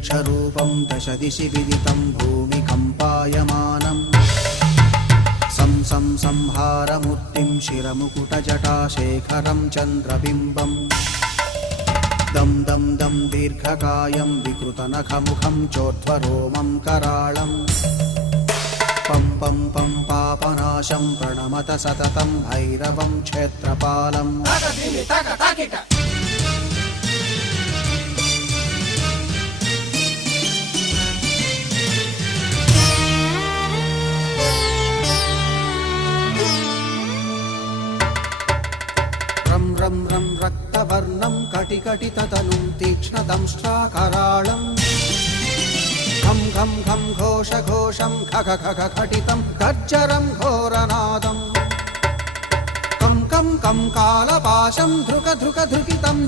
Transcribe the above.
वृक्षरूपं दशदिशि विदितं भूमिकम्पायमानम् संहारमूर्तिं शिरमुकुटजटाशेखरं चन्द्रबिम्बम् दं दं दं दीर्घकायं विकृतनखमुखं चोर्ध्वरोमं कराळम् पं पं पं पापनाशं प्रणमत सततं भैरवं क्षेत्रपालम् रं रं रं रक्तवर्णं कटिकटिततनुं तीक्ष्णदंष्ट्राकराळम् घं घं घं घोषघोषं खग खग खटितं गर्जरं घोरनादम् कं कं कं कालपाशं धृक धृक धृकितं